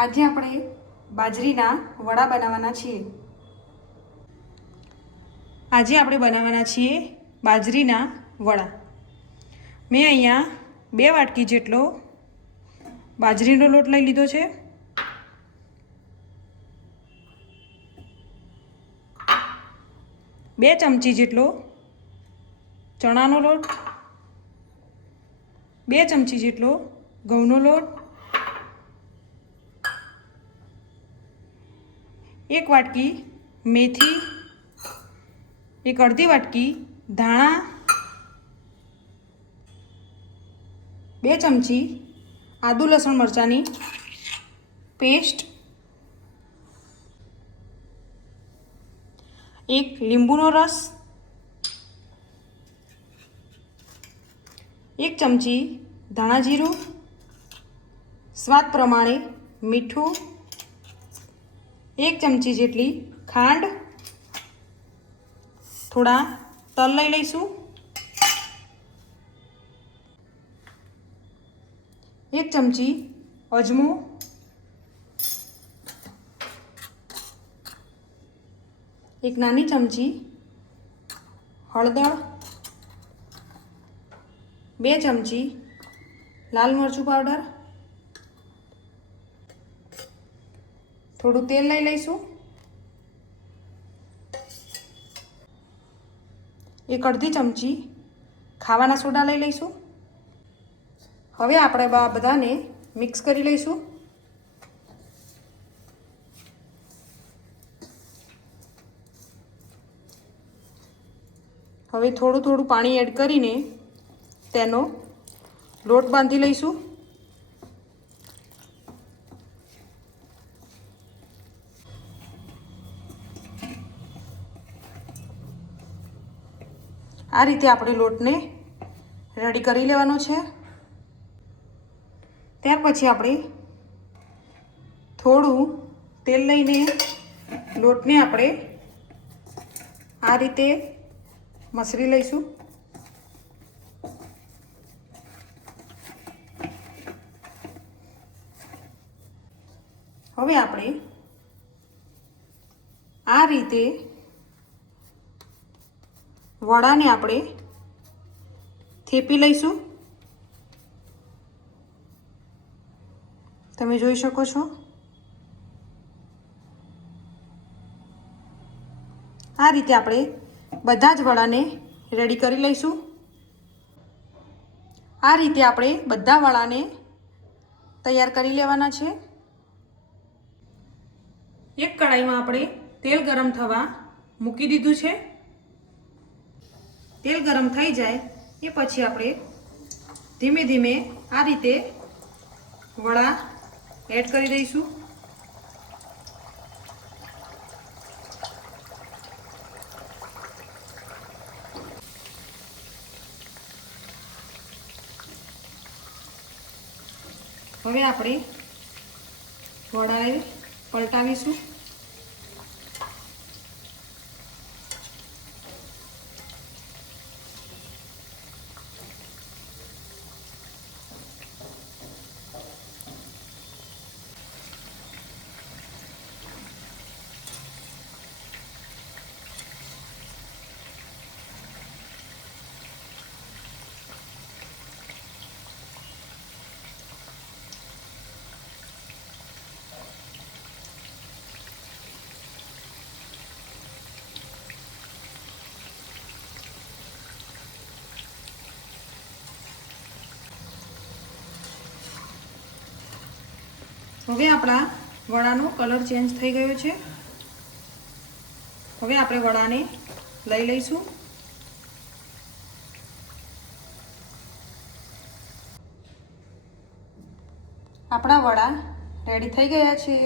આજે આપણે બાજરીના વડા બનાવવાના છીએ। આજે આપણે બનાવવાના છીએ બાજરીના વડા। મેં અહીંયા 2 વાટકી જેટલો બાજરીનો લોટ લઈ લીધો છે। 2 ચમચી જેટલો ચણાનો લોટ, 2 ચમચી જેટલો ઘઉંનો લોટ, 1 વાટકી મેથી, 1 અડધી વાટકી ધાણા, 2 ચમચી આદુ લસણ મરચાંની પેસ્ટ, 1 લીંબુનો રસ, 1 ચમચી ધાણા જીરું, સ્વાદ પ્રમાણે મીઠું, 1 ચમચી જેટલી ખાંડ, થોડા તલ લઈ લઈશું, 1 ચમચી અજમો, 1 નાની ચમચી હળદર, 2 ચમચી લાલ મરચું પાવડર, થોડું તેલ લઈ લઈશું, 1 અડધી ચમચી ખાવાના સોડા લઈ લઈશું। હવે આપણે બધાને મિક્સ કરી લઈશું। હવે થોડું થોડું પાણી એડ કરીને તેનો લોટ બાંધી લઈશું। આ રીતે આપણે લોટને રેડી કરી લેવાનો છે। ત્યાર પછી આપણે થોડું તેલ લઈને લોટને આપણે આ રીતે મસળી લઈશું। હવે આપણે આ રીતે વડાને આપણે થેપી લઈશું। તમે જોઈ શકો છો આ રીતે આપણે બધા જ વડાને રેડી કરી લઈશું। આ રીતે આપણે બધા વડાને તૈયાર કરી લેવાના છે। એક કડાઈમાં આપણે તેલ ગરમ થવા મૂકી દીધું છે। તેલ ગરમ થઈ જાય એ પછી આપણે ધીમે ધીમે આ રીતે વડા એડ કરી દઈશું। હવે આપણે વડાને પલટાવીશું। હવે આપણા વડાનો કલર ચેન્જ થઈ ગયો છે। હવે આપણે વડાને લઈ લઈશું। આપણા વડા રેડી થઈ ગયા છે।